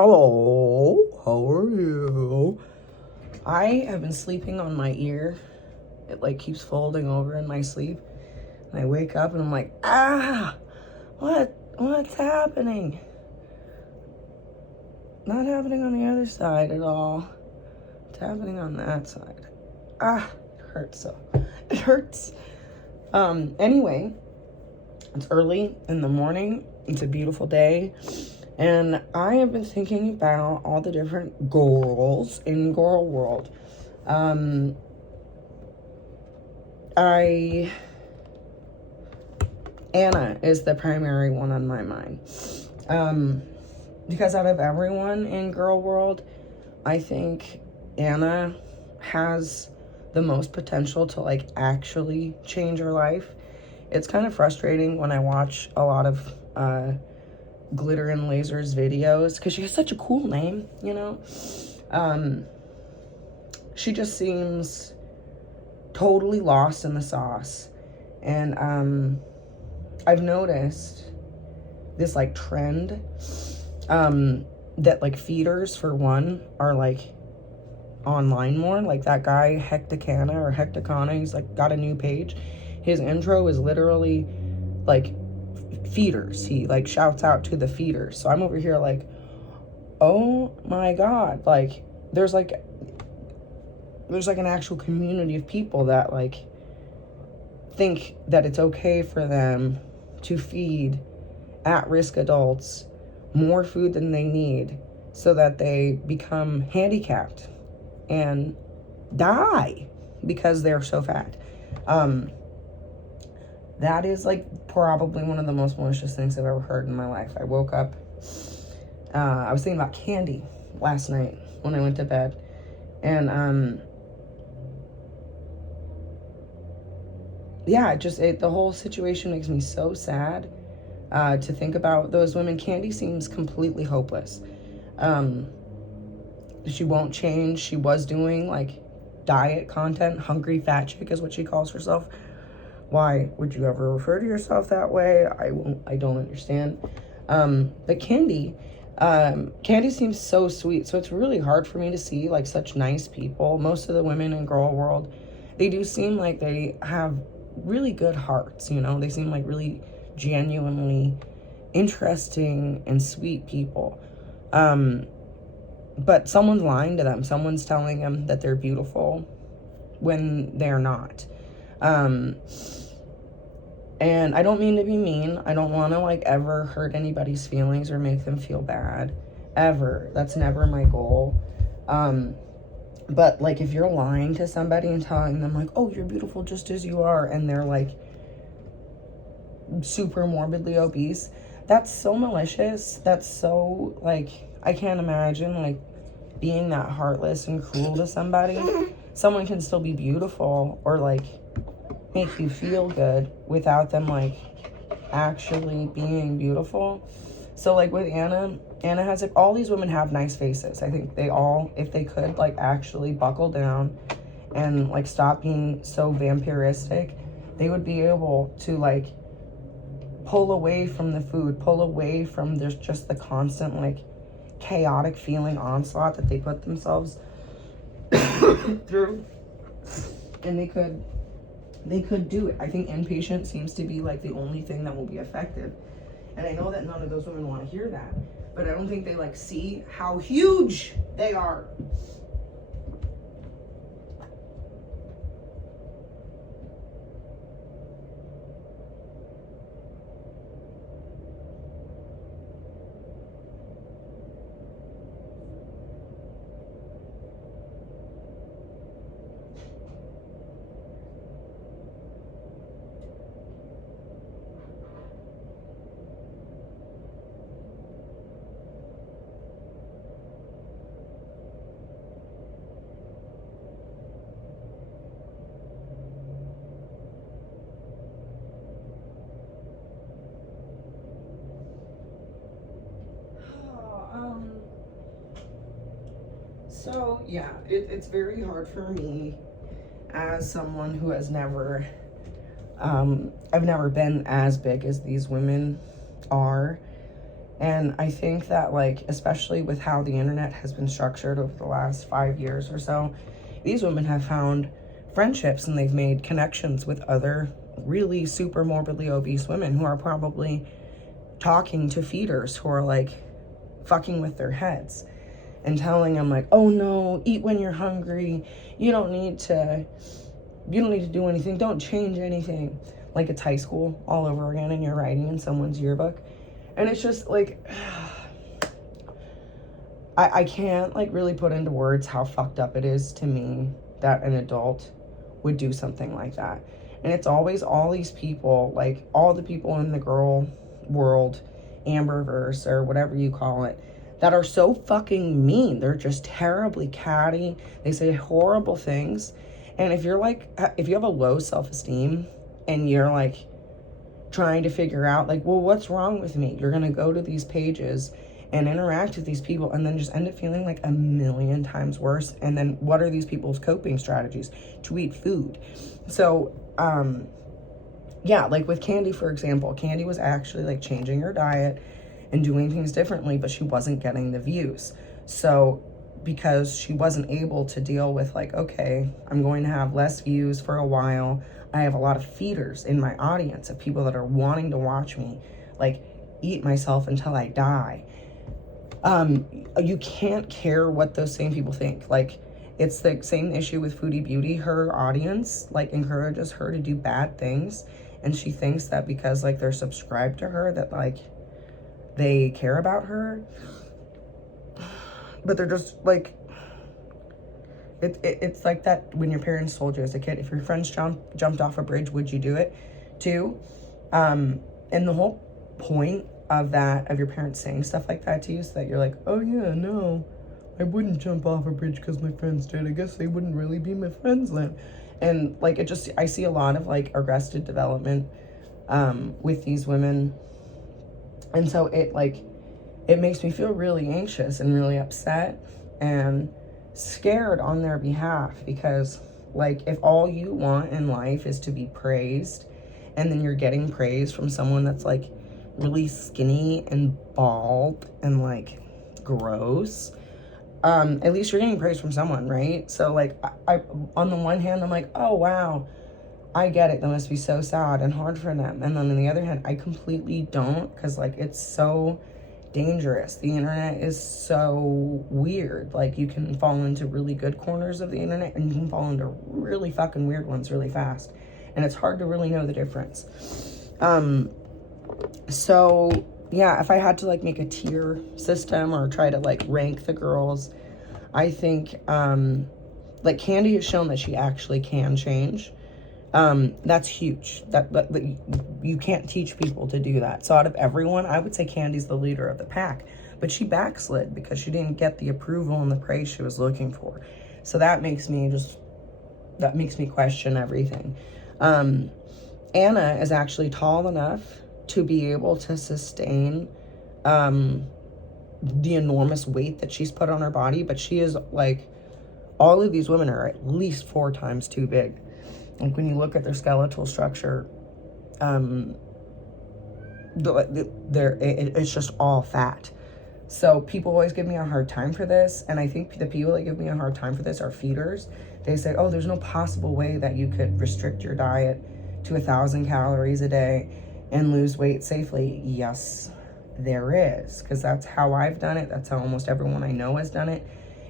Hello, how are you? I have been sleeping on my ear. It like keeps folding over in my sleep. And I wake up and I'm like, what's happening? Not happening on the other side at all. It's happening on that side. It hurts so. It hurts. Anyway, it's early in the morning. It's a beautiful day. And I have been thinking about all the different girls in girl world. Anna is the primary one on my mind. Because out of everyone in girl world, I think Anna has the most potential to like actually change her life. It's kind of frustrating when I watch a lot of Glitter and Lasers videos because she has such a cool name, you know. She just seems totally lost in the sauce. And I've noticed this like trend that like feeders, for one, are like online more. Like that guy Hecticana, he's like got a new page. His intro is literally like feeders. He like shouts out to the feeders. So I'm over here like, oh my god, like there's like an actual community of people that like think that it's okay for them to feed at-risk adults more food than they need so that they become handicapped and die because they're so fat. That is like probably one of the most malicious things I've ever heard in my life. I woke up, I was thinking about candy last night when I went to bed, and yeah, the whole situation makes me so sad to think about those women. Candy seems completely hopeless. She won't change. She was doing like diet content. Hungry fat chick is what she calls herself. Why would you ever refer to yourself that way? I don't understand. But Candy seems so sweet. So it's really hard for me to see like such nice people. Most of the women in girl world, they do seem like they have really good hearts, you know? They seem like really genuinely interesting and sweet people. But someone's lying to them. Someone's telling them that they're beautiful when they're not. And I don't mean to be mean. I don't want to like ever hurt anybody's feelings or make them feel bad, ever. That's never my goal. But like if you're lying to somebody and telling them like, oh, you're beautiful just as you are, and they're like super morbidly obese, that's so malicious. That's so like, I can't imagine like being that heartless and cruel to somebody. Someone can still be beautiful or like make you feel good without them like actually being beautiful. So like with Anna has like, all these women have nice faces. I think they all, if they could like actually buckle down and like stop being so vampiristic, they would be able to like pull away from the food, pull away from there's just the constant like chaotic feeling onslaught that they put themselves through, and they could do it. I think inpatient seems to be like the only thing that will be effective, and I know that none of those women want to hear that, but I don't think they like see how huge they are. So yeah, it's very hard for me as someone who has never, I've never been as big as these women are, And I think that, like, especially with how the internet has been structured over the last 5 years or so, these women have found friendships and they've made connections with other really super morbidly obese women who are probably talking to feeders who are like fucking with their heads and telling them like, oh no, eat when you're hungry. You don't need to do anything. Don't change anything. Like it's high school all over again and you're writing in someone's yearbook. And it's just like, I can't like really put into words how fucked up it is to me that an adult would do something like that. And it's always all these people, like all the people in the girl world, Amberverse or whatever you call it, that are so fucking mean. They're just terribly catty. They say horrible things. And if you're like, if you have a low self-esteem and you're like trying to figure out like, well, what's wrong with me? You're going to go to these pages and interact with these people and then just end up feeling like a million times worse. And then what are these people's coping strategies? To eat food. So, yeah, like with Candy, for example, Candy was actually like changing her diet and doing things differently, but she wasn't getting the views. So because she wasn't able to deal with like, okay, I'm going to have less views for a while. I have a lot of feeders in my audience of people that are wanting to watch me like eat myself until I die. You can't care what those same people think. Like it's the same issue with Foodie Beauty. Her audience like encourages her to do bad things. And she thinks that because like they're subscribed to her that like they care about her. But they're just like, it's like that when your parents told you as a kid, if your friends jumped off a bridge, would you do it too? And the whole point of that, of your parents saying stuff like that to you, so that you're like, oh yeah, no, I wouldn't jump off a bridge because my friends did. I guess they wouldn't really be my friends then. And like, it just, I see a lot of like arrested development with these women. And so it like, it makes me feel really anxious and really upset and scared on their behalf, because like if all you want in life is to be praised and then you're getting praise from someone that's like really skinny and bald and like gross, at least you're getting praise from someone, right? So like I on the one hand I'm like, oh wow, I get it, that must be so sad and hard for them. And then on the other hand, I completely don't, because like it's so dangerous. The internet is so weird. Like you can fall into really good corners of the internet and you can fall into really fucking weird ones really fast, and it's hard to really know the difference. So yeah, if I had to like make a tier system or try to like rank the girls, I think like Candy has shown that she actually can change. That's huge. That you can't teach people to do that. So out of everyone, I would say Candy's the leader of the pack, but she backslid because she didn't get the approval and the praise she was looking for. So that makes me question everything. Anna is actually tall enough to be able to sustain the enormous weight that she's put on her body, but she is like, all of these women are at least 4 times too big. Like when you look at their skeletal structure, it's just all fat. So people always give me a hard time for this. And I think the people that give me a hard time for this are feeders. They say, oh, there's no possible way that you could restrict your diet to 1,000 calories a day and lose weight safely. Yes, there is, because that's how I've done it. That's how almost everyone I know has done it.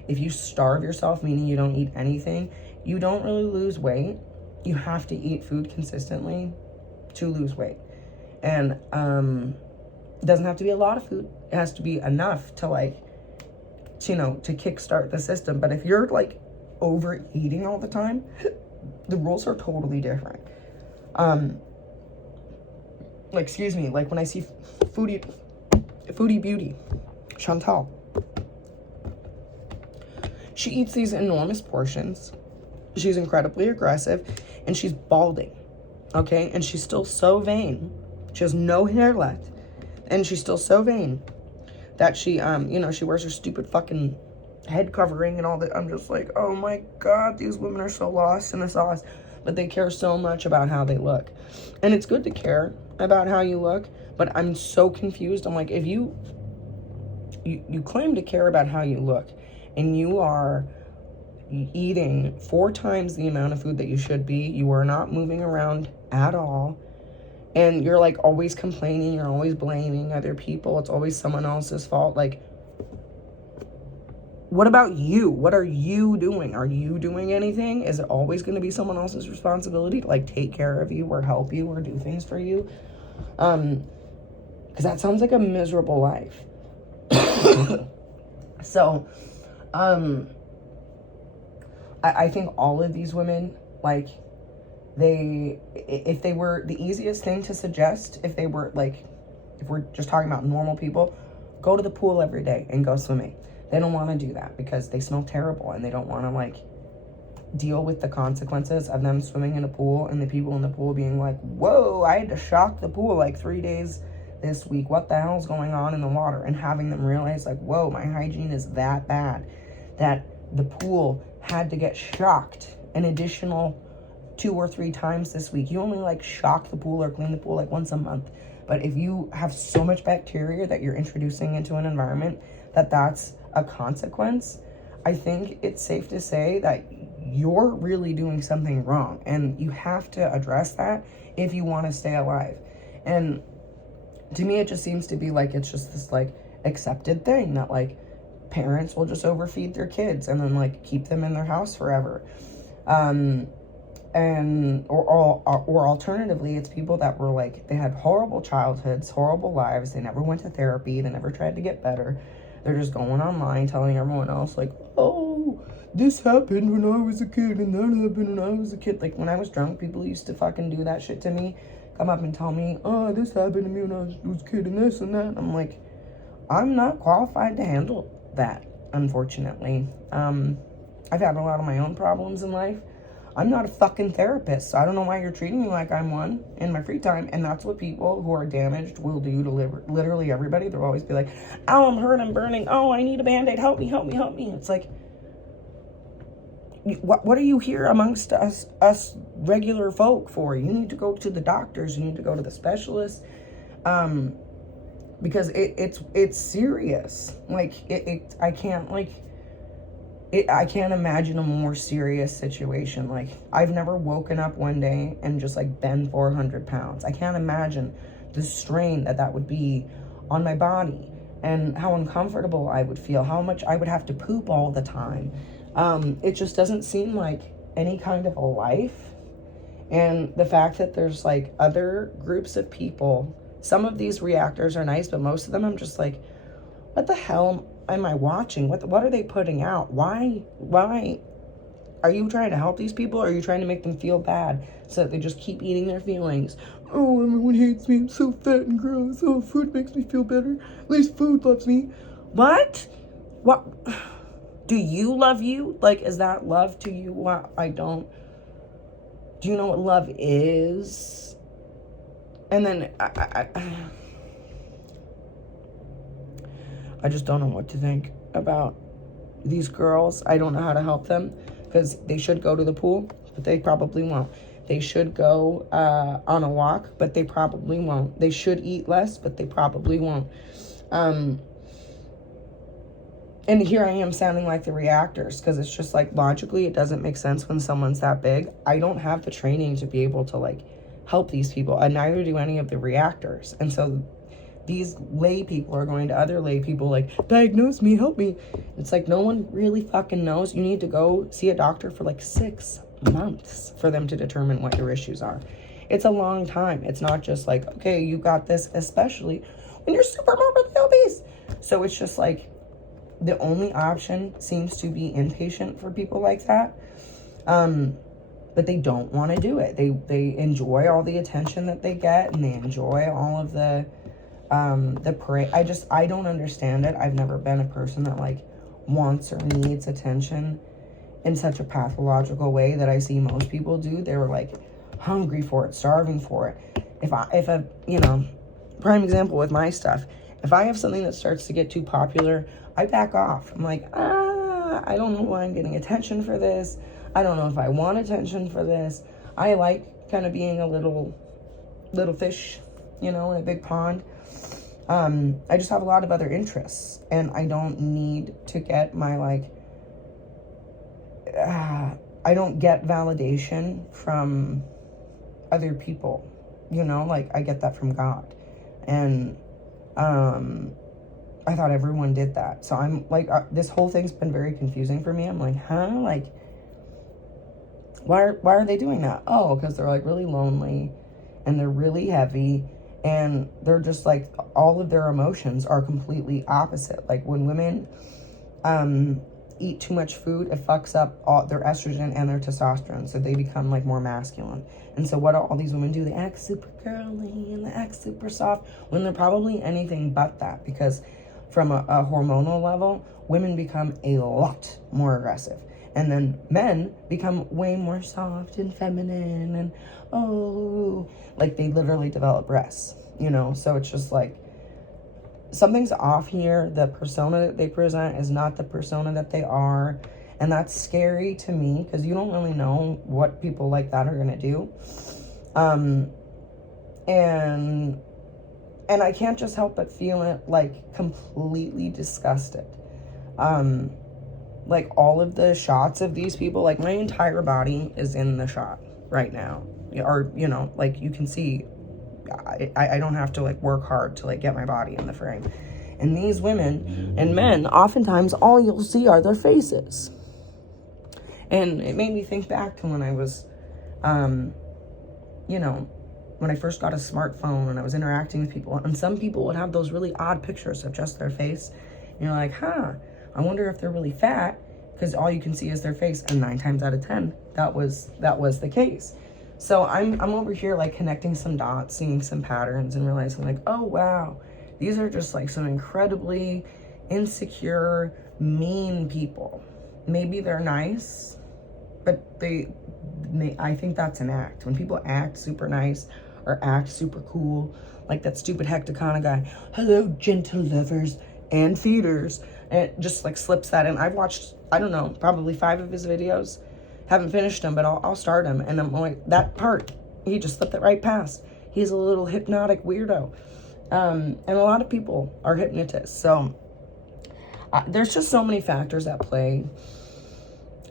If you starve yourself, meaning you don't eat anything, you don't really lose weight. You have to eat food consistently to lose weight. And it doesn't have to be a lot of food. It has to be enough to like, to kickstart the system. But if you're like overeating all the time, the rules are totally different. Like, excuse me, like when I see Foodie Beauty, Chantal, she eats these enormous portions. She's incredibly aggressive, and she's balding, okay? And she's still so vain. She has no hair left, and she's still so vain that she, she wears her stupid fucking head covering and all that. I'm just like, oh my God, these women are so lost in the sauce, but they care so much about how they look. And it's good to care about how you look, but I'm so confused. I'm like, if you you claim to care about how you look, and you are eating 4 times the amount of food that you should be. You are not moving around at all. And you're like always complaining, you're always blaming other people. It's always someone else's fault. Like, what about you? What are you doing? Are you doing anything? Is it always going to be someone else's responsibility to like take care of you or help you or do things for you? Because that sounds like a miserable life. So, I think all of these women, like, if they were the easiest thing to suggest, if we're just talking about normal people, go to the pool every day and go swimming. They don't want to do that because they smell terrible and they don't want to like deal with the consequences of them swimming in a pool and the people in the pool being like, whoa, I had to shock the pool like 3 days this week. What the hell's going on in the water? And having them realize like, whoa, my hygiene is that bad that the pool had to get shocked an additional 2 or 3 times this week. You only like shock the pool or clean the pool like once a month. But if you have so much bacteria that you're introducing into an environment that's a consequence, I think it's safe to say that you're really doing something wrong, and you have to address that if you want to stay alive. And to me, it just seems to be like it's just this like accepted thing that like parents will just overfeed their kids and then like keep them in their house forever. And or alternatively, it's people that were like, they had horrible childhoods, horrible lives, they never went to therapy, they never tried to get better. They're just going online telling everyone else like, oh, this happened when I was a kid and that happened when I was a kid. Like when I was drunk, people used to fucking do that shit to me, come up and tell me, oh, this happened to me when I was a kid and this and that. I'm like, I'm not qualified to handle that, unfortunately. I've had a lot of my own problems in life. I'm not a fucking therapist, so I don't know why you're treating me like I'm one in my free time. And that's what people who are damaged will do to literally everybody. They'll always be like, oh, I'm hurt, I'm burning. Oh, I need a Band-Aid. Help me, help me, help me. It's like, what are you here amongst us regular folk for? You need to go to the doctors. You need to go to the specialists. Because it's serious. Like, I can't, like... I can't imagine a more serious situation. Like, I've never woken up one day and just like been 400 pounds. I can't imagine the strain that would be on my body and how uncomfortable I would feel, how much I would have to poop all the time. It just doesn't seem like any kind of a life. And the fact that there's like other groups of people, some of these reactors are nice, but most of them I'm just like, what the hell am I watching? What are they putting out? Why are you trying to help these people, or are you trying to make them feel bad so that they just keep eating their feelings? Oh, everyone hates me, I'm so fat and gross. Oh, food makes me feel better. At least food loves me. What do you love you? Like, is that love to you? What? I don't. Do you know what love is? And then I just don't know what to think about these girls. I don't know how to help them, because they should go to the pool, but they probably won't. They should go on a walk, but they probably won't. They should eat less, but they probably won't. And here I am sounding like the reactors, because it's just like, logically, it doesn't make sense when someone's that big. I don't have the training to be able to like help these people, and neither do any of the reactors. And so these lay people are going to other lay people like, diagnose me, help me. It's like, no one really fucking knows. You need to go see a doctor for like 6 months for them to determine what your issues are. It's a long time. It's not just like, okay, you got this, especially when you're super morbidly obese. So it's just like, the only option seems to be inpatient for people like that. But they don't want to do it. They enjoy all the attention that they get, and they enjoy all of the parade. I don't understand it. I've never been a person that like wants or needs attention in such a pathological way that I see most people do. They were like hungry for it, starving for it. If a prime example with my stuff, if I have something that starts to get too popular, I back off. I'm like, I don't know why I'm getting attention for this. I don't know if I want attention for this. I like kind of being a little fish, in a big pond. I just have a lot of other interests, and I don't need to get my, like, I don't get validation from other people, you know, like, I get that from God. And I thought everyone did that. So I'm like, this whole thing's been very confusing for me. I'm like, huh? Like, why are they doing that? Oh, because they're, like, really lonely, and they're really heavy, and they're just, like, all of their emotions are completely opposite. Like, when women eat too much food, it fucks up all their estrogen and their testosterone, so they become, like, more masculine. And so what do all these women do? They act super girly and they act super soft when they're probably anything but that, because from a hormonal level, women become a lot more aggressive. And then men become way more soft and feminine and, oh, like, they literally develop breasts, you know? So it's just like, something's off here. The persona that they present is not the persona that they are. And that's scary to me, because you don't really know what people like that are going to do. And I can't just help but feel it, like, completely disgusted. Like, all of the shots of these people, like, my entire body is in the shot right now. Or, you know, like, you can see, I don't have to, like, work hard to, like, get my body in the frame. And these women and men, oftentimes, all you'll see are their faces. And it made me think back to when I was, you know, when I first got a smartphone and I was interacting with people. And some people would have those really odd pictures of just their face. And you're like, huh, I wonder if they're really fat, because all you can see is their face. And 9 times out of 10, that was the case. So I'm over here, like, connecting some dots, seeing some patterns, and realizing, like, oh, wow, these are just, like, some incredibly insecure, mean people. Maybe they're nice, but I think that's an act. When people act super nice or act super cool, like that stupid Hecticana guy, hello, gentle lovers and feeders, and it just, like, slips that in. I've watched, I don't know, probably 5 of his videos. Haven't finished them, but I'll start them. And I'm like, that part, he just slipped it right past. He's a little hypnotic weirdo. And a lot of people are hypnotists. So there's just so many factors at play.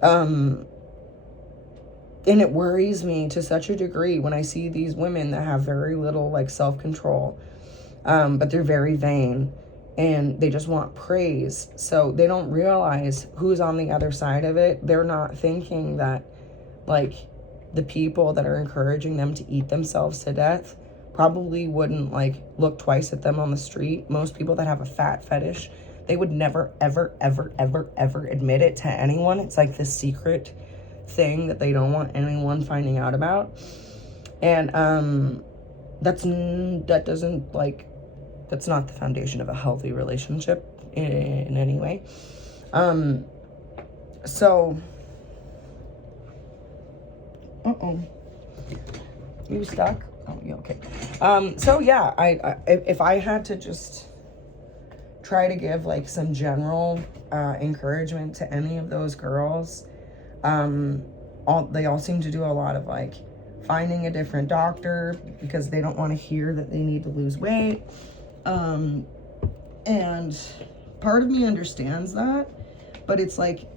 And it worries me to such a degree when I see these women that have very little, like, self-control. But they're very vain. And they just want praise. So they don't realize who's on the other side of it. They're not thinking that, like, the people that are encouraging them to eat themselves to death probably wouldn't, like, look twice at them on the street. Most people that have a fat fetish, they would never, ever, ever, ever, ever admit it to anyone. It's like this secret thing that they don't want anyone finding out about. And that's not the foundation of a healthy relationship in any way. So, you stuck? Oh, you okay? So yeah, I if I had to just try to give, like, some general encouragement to any of those girls, they all seem to do a lot of, like, finding a different doctor because they don't want to hear that they need to lose weight. And part of me understands that, but it's like,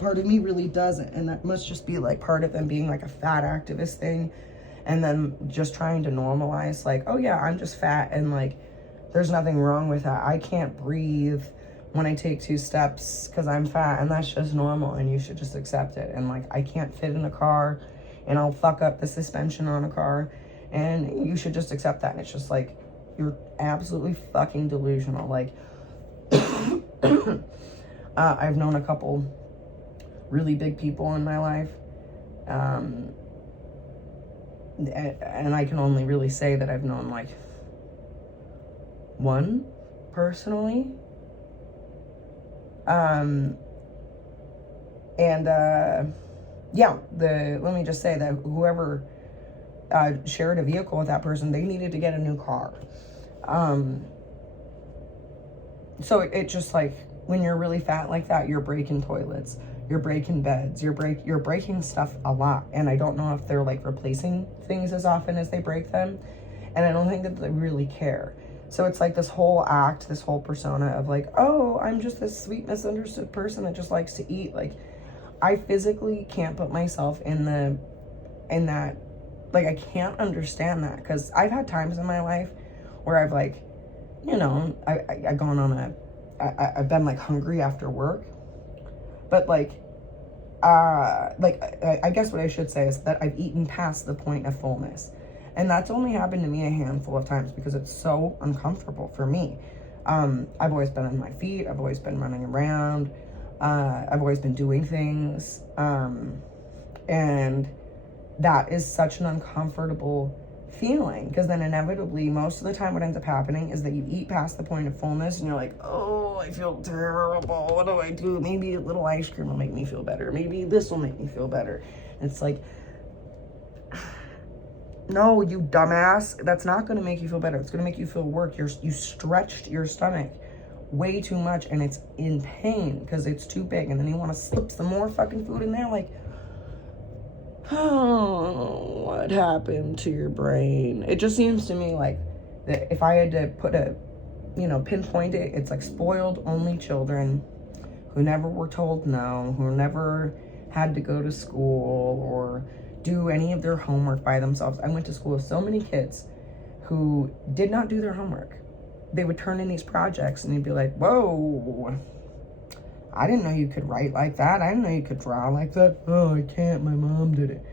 part of me really doesn't. And that must just be, like, part of them being, like, a fat activist thing. And then just trying to normalize, like, oh yeah, I'm just fat. And, like, there's nothing wrong with that. I can't breathe when I take 2 steps because I'm fat, and that's just normal. And you should just accept it. And, like, I can't fit in a car, and I'll fuck up the suspension on a car, and you should just accept that. And it's just like, you're absolutely fucking delusional. Like, I've known a couple really big people in my life. And I can only really say that I've known, like, one personally. Yeah, let me just say that whoever shared a vehicle with that person, they needed to get a new car. So it just, like, when you're really fat like that, you're breaking toilets, you're breaking beds, you're breaking stuff a lot. And I don't know if they're, like, replacing things as often as they break them. And I don't think that they really care. So it's like this whole act, this whole persona of like, oh, I'm just this sweet misunderstood person that just likes to eat. Like, I physically can't put myself in that, like, I can't understand that, because I've had times in my life where I've, like, you know, I've gone on I've been like hungry after work, but like I guess what I should say is that I've eaten past the point of fullness. And that's only happened to me a handful of times because it's so uncomfortable for me. I've always been on my feet. I've always been running around. I've always been doing things. And that is such an uncomfortable feeling, because then inevitably most of the time what ends up happening is that you eat past the point of fullness and you're like, oh, I feel terrible. What do I do? Maybe a little ice cream will make me feel better. Maybe this will make me feel better. And it's like, no, you dumbass. That's not going to make you feel better. It's going to make you feel worse. You stretched your stomach way too much and it's in pain because it's too big. And then you want to slip some more fucking food in there. Like, oh, what happened to your brain? It just seems to me like that if I had to put pinpoint it, it's like spoiled only children who never were told no, who never had to go to school or do any of their homework by themselves. I went to school with so many kids who did not do their homework. They would turn in these projects and they'd be like, whoa, I didn't know you could write like that. I didn't know you could draw like that. Oh, I can't. My mom did it.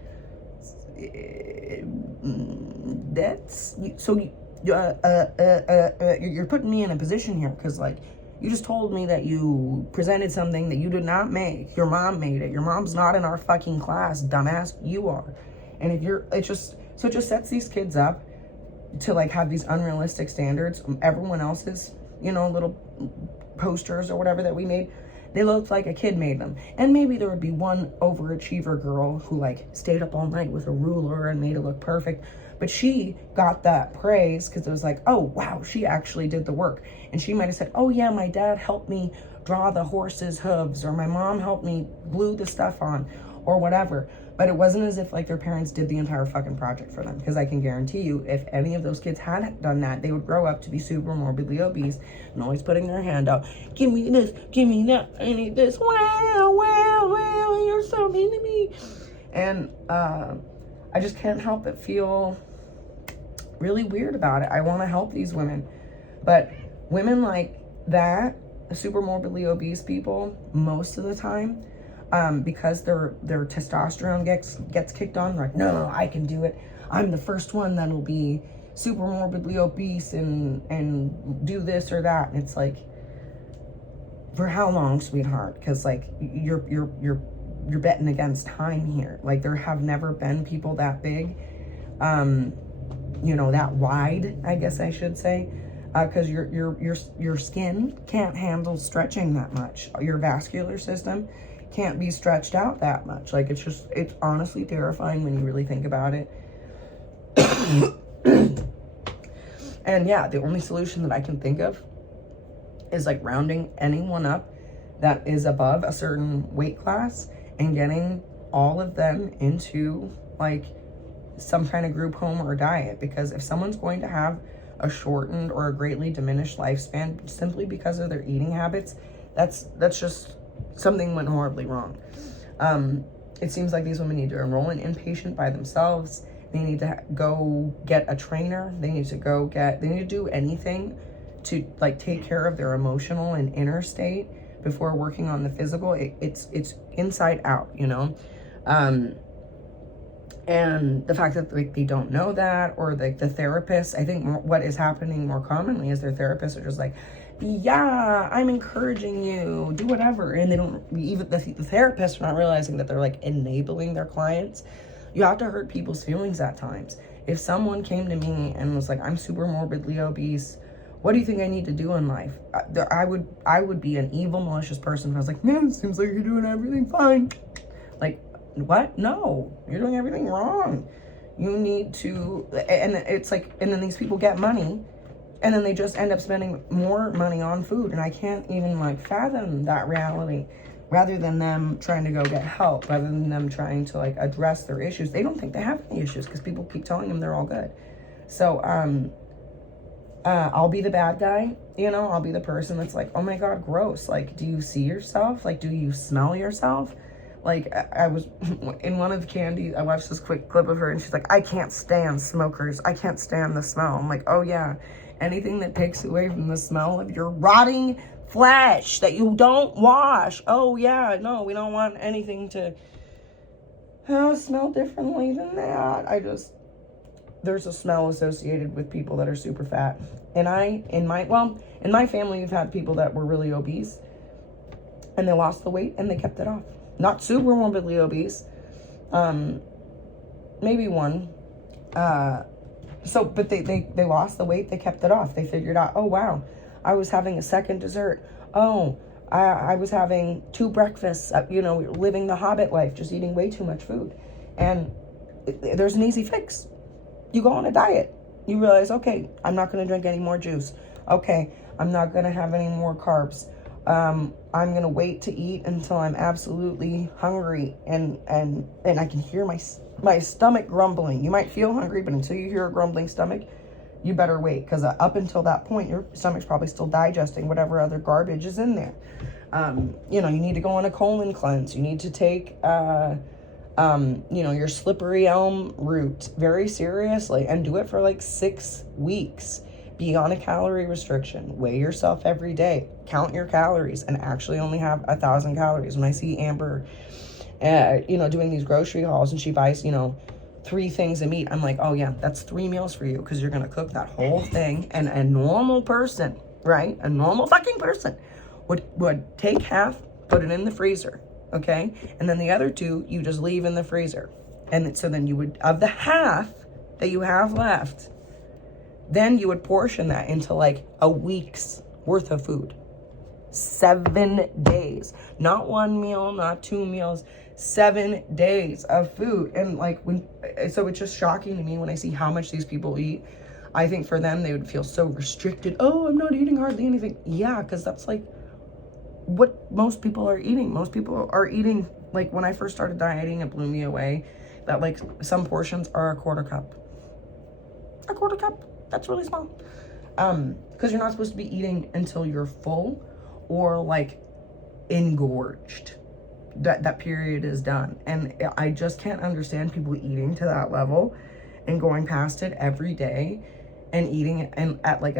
That's so. You're putting me in a position here because, like, you just told me that you presented something that you did not make. Your mom made it. Your mom's not in our fucking class, dumbass. You are. And if you're, it just sets these kids up to like have these unrealistic standards. Everyone else's, little posters or whatever that we made, they looked like a kid made them. And maybe there would be one overachiever girl who like stayed up all night with a ruler and made it look perfect. But she got that praise because it was like, oh, wow, she actually did the work. And she might have said, oh, yeah, my dad helped me draw the horse's hooves, or my mom helped me glue the stuff on, or whatever. But it wasn't as if like their parents did the entire fucking project for them. Because I can guarantee you, if any of those kids had done that, they would grow up to be super morbidly obese and always putting their hand out. Give me this, give me that, I need this. Wow, you're so mean to me. And I just can't help but feel really weird about it. I want to help these women, but women like that, super morbidly obese people, most of the time, because their testosterone gets kicked on, like, no, I can do it. I'm the first one that'll be super morbidly obese and do this or that. And it's like, for how long, sweetheart? Because like you're betting against time here. Like, there have never been people that big, that wide, I guess I should say, because your skin can't handle stretching that much. Your vascular system can't be stretched out that much. Like, it's honestly terrifying when you really think about it. And yeah, the only solution that I can think of is like rounding anyone up that is above a certain weight class and getting all of them into like some kind of group home or diet. Because if someone's going to have a shortened or a greatly diminished lifespan simply because of their eating habits, that's just something went horribly wrong. It seems like these women need to enroll an inpatient by themselves. They need to go get a trainer. They need to do anything to like take care of their emotional and inner state before working on the physical. It's inside out, and the fact that like they don't know that, or like the therapists, I think what is happening more commonly is their therapists are just like, yeah, I'm encouraging you, do whatever. And they don't, even the therapists are not realizing that they're like enabling their clients. You have to hurt people's feelings at times. If someone came to me and was like, I'm super morbidly obese, what do you think I need to do in life? I would be an evil, malicious person if I was like, man, it seems like you're doing everything fine. Like, what? No, you're doing everything wrong. You need to, and it's like, and then these people get money and then they just end up spending more money on food. And I can't even like fathom that reality, rather than them trying to go get help, rather than them trying to like address their issues. They don't think they have any issues because people keep telling them they're all good. So, I'll be the bad guy, you know, I'll be the person that's like, oh my God, gross. Like, do you see yourself? Like, do you smell yourself? Like, I was in one of the Candy, I watched this quick clip of her and she's like, I can't stand smokers. I can't stand the smell. I'm like, oh yeah, anything that takes away from the smell of your rotting flesh that you don't wash. Oh yeah, no, we don't want anything to smell differently than that. There's a smell associated with people that are super fat. And in my family, we've had people that were really obese and they lost the weight and they kept it off. Not super morbidly obese. Maybe one. But they lost the weight, they kept it off. They figured out, oh wow, I was having a second dessert. Oh, I was having 2 breakfasts, living the Hobbit life, just eating way too much food. And there's an easy fix. You go on a diet. You realize, okay, I'm not going to drink any more juice. Okay, I'm not going to have any more carbs. I'm going to wait to eat until I'm absolutely hungry and I can hear my stomach grumbling. You might feel hungry, but until you hear a grumbling stomach, you better wait, because up until that point, your stomach's probably still digesting whatever other garbage is in there. You need to go on a colon cleanse. You need to take, your slippery elm root very seriously and do it for like 6 weeks. Be on a calorie restriction. Weigh yourself every day. Count your calories and actually only have 1,000 calories. When I see Amber, doing these grocery hauls and she buys, 3 things of meat, I'm like, oh yeah, that's 3 meals for you, because you're going to cook that whole thing. And a normal person, right? A normal fucking person would take half, put it in the freezer, okay? And then the other 2, you just leave in the freezer. And so then you would, of the half that you have left, then you would portion that into like a week's worth of food. 7 days. Not 1 meal, not 2 meals, 7 days of food. And like so it's just shocking to me when I see how much these people eat. I think for them, they would feel so restricted. Oh, I'm not eating hardly anything. Yeah, because that's like what most people are eating. Most people are eating, like when I first started dieting, it blew me away that like some portions are a quarter cup. A quarter cup. That's really small. Because you're not supposed to be eating until you're full or like engorged. That period is done. And I just can't understand people eating to that level and going past it every day and eating and at like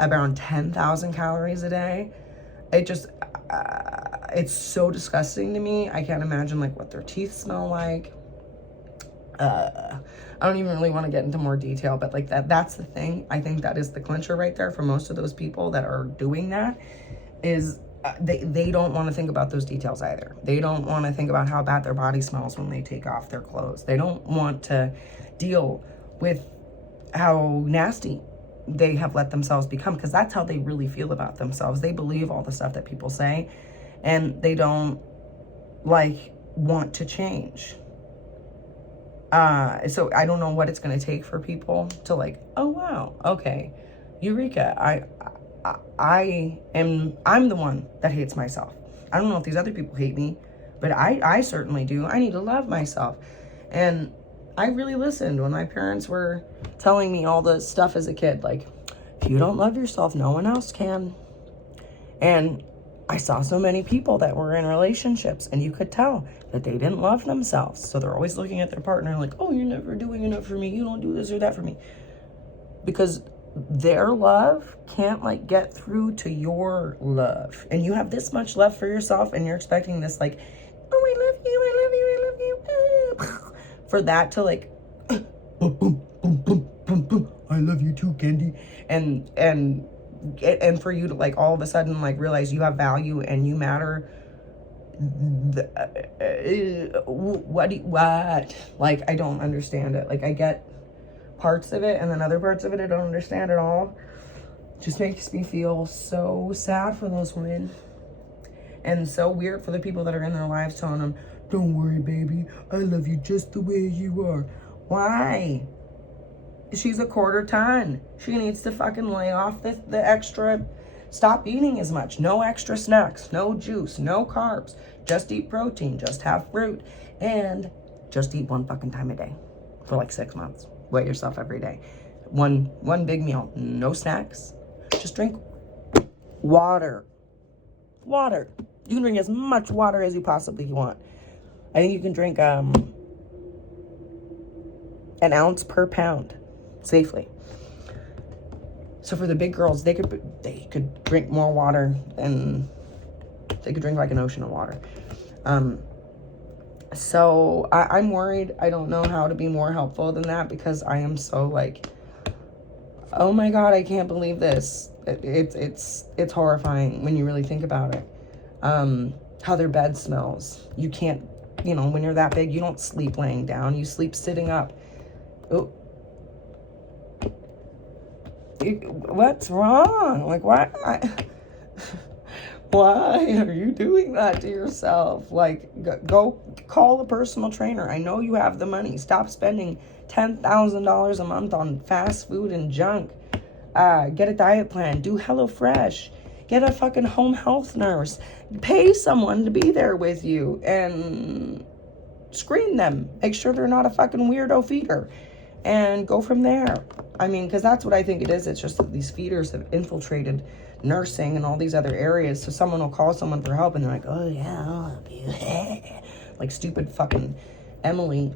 around 10,000 calories a day. It just, it's so disgusting to me. I can't imagine like what their teeth smell like. I don't even really want to get into more detail, but like that's the thing. I think that is the clincher right there for most of those people that are doing that is they don't want to think about those details either. They don't want to think about how bad their body smells when they take off their clothes. They don't want to deal with how nasty they have let themselves become, because that's how they really feel about themselves. They believe all the stuff that people say and they don't like want to change. So I don't know what it's going to take for people to like, oh wow, okay, Eureka, I'm the one that hates myself. I don't know if these other people hate me, but I certainly do. I need to love myself. And I really listened when my parents were telling me all the stuff as a kid, like, if you don't love yourself, no one else can. And I saw so many people that were in relationships and you could tell that they didn't love themselves. So they're always looking at their partner like, oh, you're never doing enough for me. You don't do this or that for me. Because their love can't like get through to your love. And you have this much love for yourself and you're expecting this like, oh, I love you, I love you, I love you. For that to like, boom, boom, boom, boom, boom, boom. I love you too, Candy. And for you to like all of a sudden like realize you have value and you matter. What? Like, I don't understand it. Like, I get parts of it and then other parts of it I don't understand at all. It just makes me feel so sad for those women and so weird for the people that are in their lives telling them, don't worry, baby, I love you just the way you are. Why? She's a quarter ton. She needs to fucking lay off the extra. Stop eating as much. No extra snacks, no juice, no carbs. Just eat protein, just have fruit, and just eat 1 fucking time a day for like 6 months. Weigh yourself every day. One big meal. No snacks. Just drink water. Water. You can drink as much water as you possibly want. I think you can drink an ounce per pound safely. So for the big girls, they could drink more water, and they could drink like an ocean of water. So I'm worried. I don't know how to be more helpful than that, because I am so like, oh my God, I can't believe this. It's horrifying when you really think about it. How their bed smells. You can't, when you're that big, you don't sleep laying down. You sleep sitting up. Oh. What's wrong? Like, why? Why are you doing that to yourself? Like, go call a personal trainer. I know you have the money. Stop spending $10,000 a month on fast food and junk. Get a diet plan. Do HelloFresh. Get a fucking home health nurse. Pay someone to be there with you and screen them. Make sure they're not a fucking weirdo feeder. And go from there. I mean, because that's what I think it is. It's just that these feeders have infiltrated nursing and all these other areas. So someone will call someone for help and they're like, oh yeah, I'll help you. Like stupid fucking Emily.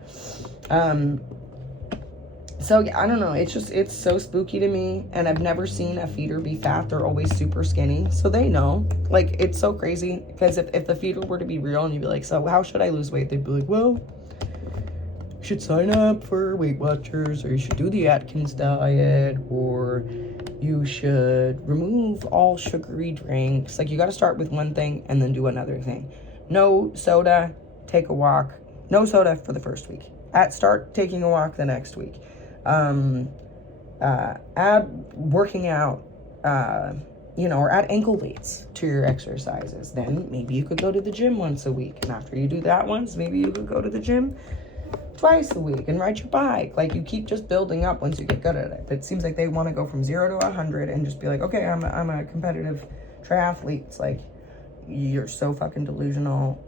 So yeah, I don't know. It's so spooky to me. And I've never seen a feeder be fat. They're always super skinny. So they know. Like, it's so crazy. Because if the feeder were to be real and you'd be like, so how should I lose weight? They'd be like, well, you should sign up for Weight Watchers, or you should do the Atkins diet, or you should remove all sugary drinks. Like, you got to start with one thing and then do another thing. No soda, take a walk. No soda for the first week. Start taking a walk the next week. Add working out, or add ankle weights to your exercises. Then maybe you could go to the gym once a week. And after you do that once, maybe you could go to the gym twice a week and ride your bike. Like, you keep just building up once you get good at it. But it seems like they want to go from 0 to 100 and just be like, okay, I'm a competitive triathlete. It's like, you're so fucking delusional.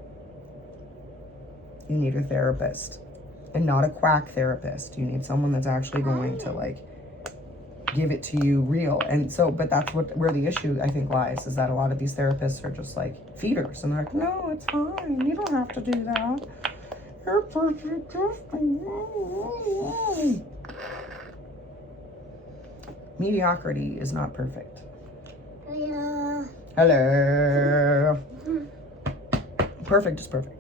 You need a therapist, and not a quack therapist. You need someone that's actually going to like give it to you real. And so, but that's where the issue I think lies, is that a lot of these therapists are just like feeders, and they're like, no, it's fine, you don't have to do that. You're perfect. Mediocrity is not perfect. Hello. Hello. Perfect is perfect.